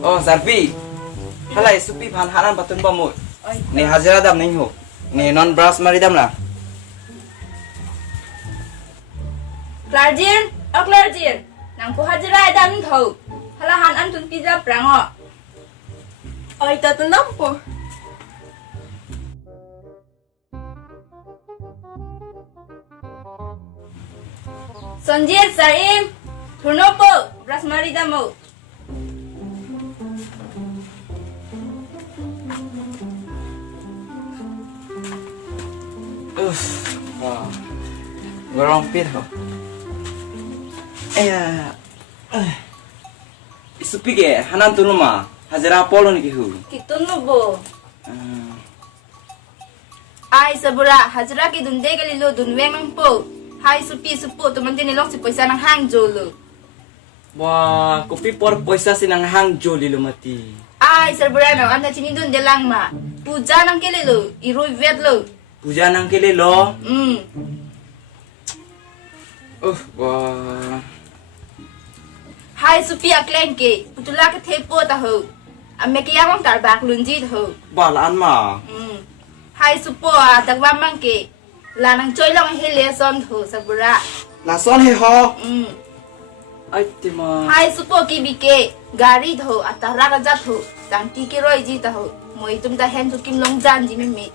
Oh, Zarpi. Halai supi phan haran patun pamut. Ni hajira dam ning ho. Ni non brush mari dam la. Clarjin, Clarjin. Nang ko hajira dam thau. Hala han an tun pizza prango. Oi tatun dam po. Sonjit Saim. Turnopo, brush mari damo. Gorong pit ho. Supi ke hanan tunu ma hajira polo ni ki hu. Kitun no bo. Ai sabura hajira ki dunde ke lilo dunwe mang po. Hai supi supu tuman din nilong si paisa nang hang jolo. Wah, kopi por poisa sinang hang joli lumati. Ai sabura no anda chini dun delang ma. Puja nang ke lilo iroi vet lo. Puja nang kele lo. Wah. Hai supi akleng ke putula ke thepo ta ho. Ame ke yawang tar bak lunji ho. Balan ma. Hai supo dagwa mang ke lanang choi long hele son ho sabura. La son he ho. Ai ti ma. Hai supo ki bike gari tho atara ga jat ho. Tangti ke roi ji ta ho. Moi tum ta hen tu kim long jan ji me.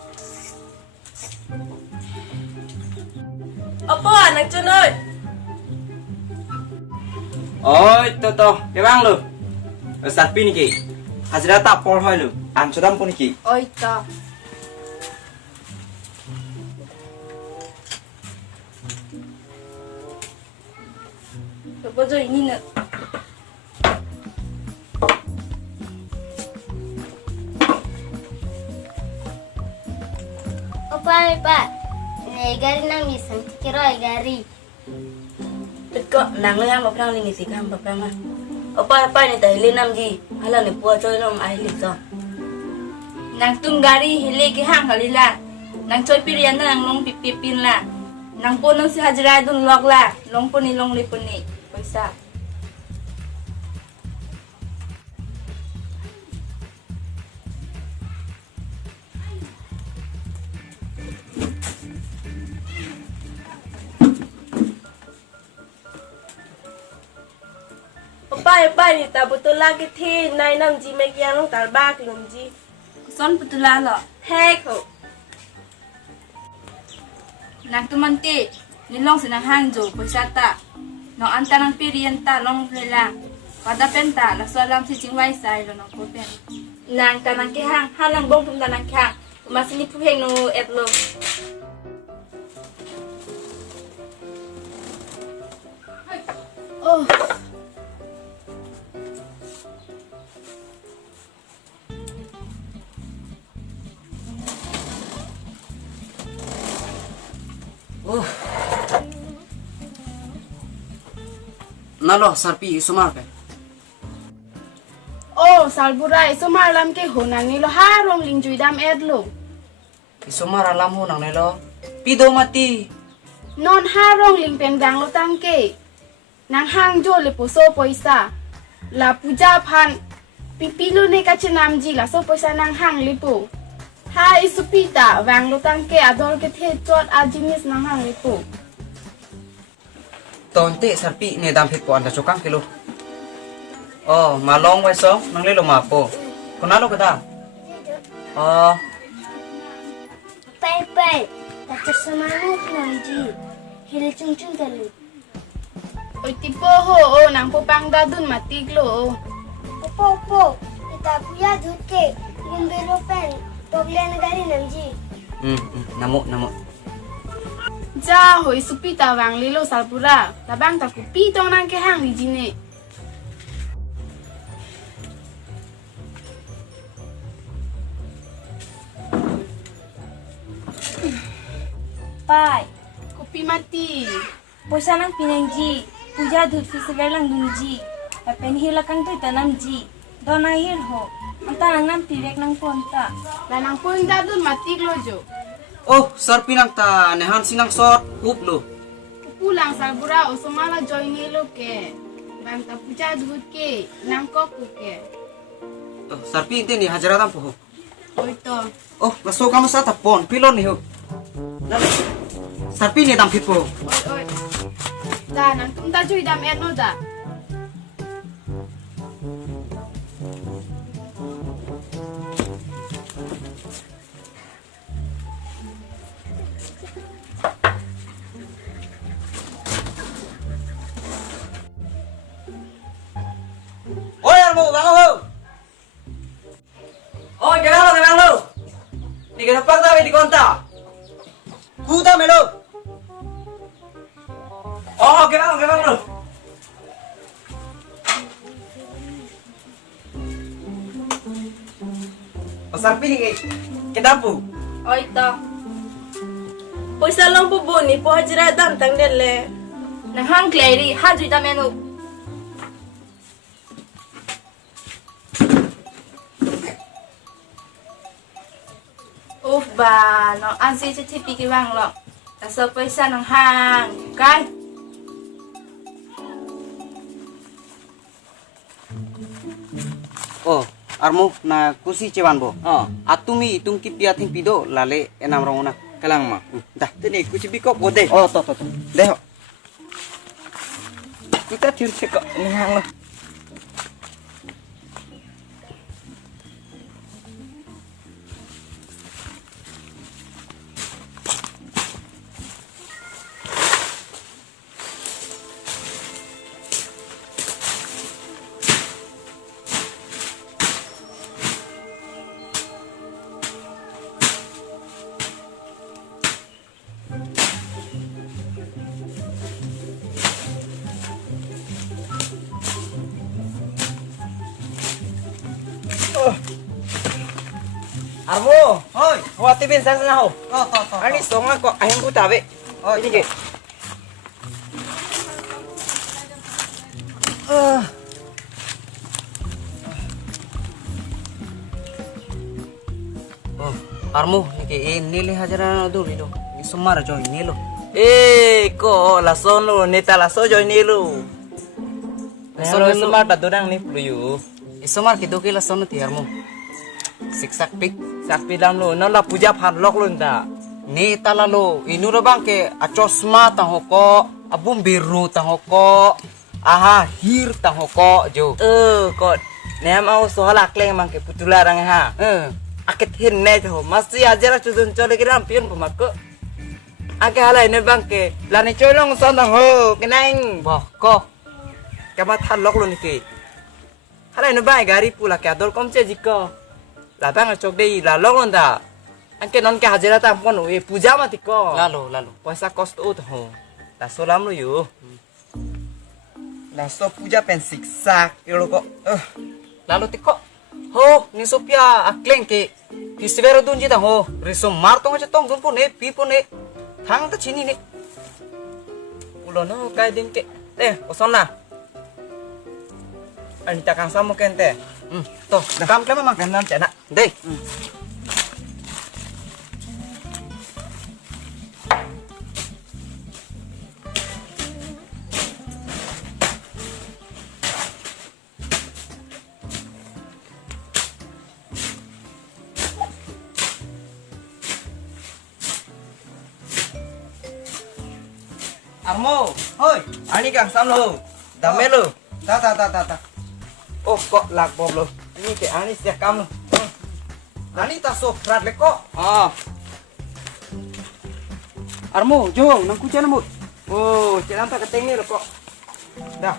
Opo anak chun ơi. Oi, to, ke bang lu. Sarpi ni ki. Hajira ta por hoi lu. An chodam pun ki. Oi ta. Apa jo ini na? Opa, gari nang misang tikiro gari. Teko nang le ham prang ni si kam prang ma. Opa ni tai le nam ji. Hala ni pu choi long ai li so. Nang tung gari hele ke hang halila. Nang choi pirian nang long pipin la. Nang po nang si hajira dun lok la. Long po ni long li po ni. Paisa. Opa ni ta betul lagi thi nai nam ji me yang long tar ba lum ji. Son putula lo. He ko. Nang tumanti. Ni long si nang hang jo paisa ta. Nong anta nang pirian ta long lela. Pada penta la so lam si chingwai sai lo nong ko pen. Nang ta nang ke hang halang bong tum ta nang khang. Masini pu heng no et lo. Oh. Nalo sarpi sumar pe. Oh, salburai sumar lam ke honang ni lo harong lingjui dam edlo. Sumar alam ho nang nelo. Pido mati. Non harong ling pen dang lo tang ke. Nang hang jo le puso poisa. La puja phan pipilu ne ka chenam ji la so poisa nang hang lipu. Ha isupita wang lo tang ke adol ke the chot ajimis nang hang lipu. Tonte sarpi ne dam phek po anda chokang kilo. Oh, malong wai so nang le lo ma po. Kunalo kada. Oh, Pai, tak tersemangat nang ji. Hile chung telu. Oi tipo ho o nang po pang dadun matik lo. Opo, kita punya dut ke gumbero pen. Toglian gari nang ji. namo. Ja hoi supita wang lilo salpura. Labang tak kupi tong nang ke hang li jine. Pai. Kopi mati. Poisa nang pinangji. Puja dut festival lang dunji. Apen hilakang tu tanam ji. Dona hir ho. Anta nang tirek nang ponta. La nang punta dun matik lo jo. Oh, sarpinang ta nehan sinang sort hup lo. Pulang salbura o somala join lo ke. Bam ta puja dhut ke nang kok ke. Oh, sarpi inte ni hajaratam po. Oi to. Oh, laso kamu sa tapon pilon ni ho. Lalu sarpi ni dam fit po. Oi oi. Da nang punta jo idam etno da. Oi, Armo, bangun ho. Oh, jangan lo. Ni kena pagda di konta. Kuda melo. Oh, jangan lo. Pasar pini ke dampu. Oi to. Poisa long po boni po hajira dam tang delle. Nang hang kleri haju da menu. Uf ba, no ansi ci piki wang lo. Ta so poisa nang hang, kai. Oh, Armo na kursi cewan bo. Oh, atumi itung kip dia ting pido lale enam rongona. Kalang ma. Dah, tini kursi bikop bode. Oh, to. Deh. Kita tirse kok nang lo. Armo, hoi, wati bin sang sana ho. To. Ani songa ko ayam ku tabe. Oh, ini ke. Oh, Armo ni ke nili hajara do lido. Ni sumara joy nilo. Ko la sono neta la so join nilu. Sono smart adurang ni pluyu. Isomar kido ke la sono ti Armo. Siksak pik. Sakpi dam lo, no la puja phan lok lun da. Ni talalo inuro bangke achosma tahoko abum biru tahoko aha hir tahoko jo. Ko nem au so halak leng mang ke putula rang ha. Akit hin ne ho, masti ajara chudun chole kiram pion ko makko. Ake halai ne bang ke lani cholong son dang ho, kinang. Boh ko Kamat han lok lun ki. Halai ne bai gari pula ke adol kom che jikko. La bang chok dei la lok lun da. Angke non ke hajira tam kon we puja mati ko. lalu Puasa cost ut ho. La solam lu yu. La so puja pen siksak yo ko. lalu tiko ho ni sopia akleng ke kisvero dunji ta ho riso martong che tong dun po ne pi po ne thang ta chini ne Ulo no kai din ke. Oson na. Anita kang samo kente. to kam klema mang Ganan chana. dei Armo, hoi, ani kang sam lo. Dame lo. ta Oh, kok lak bob lo. Ini ke ani siak kam lo. ani ta so frat le ko Ah. Armo jo nang kucana mo Oh, jalan tak keteng ni lo kok. Dah.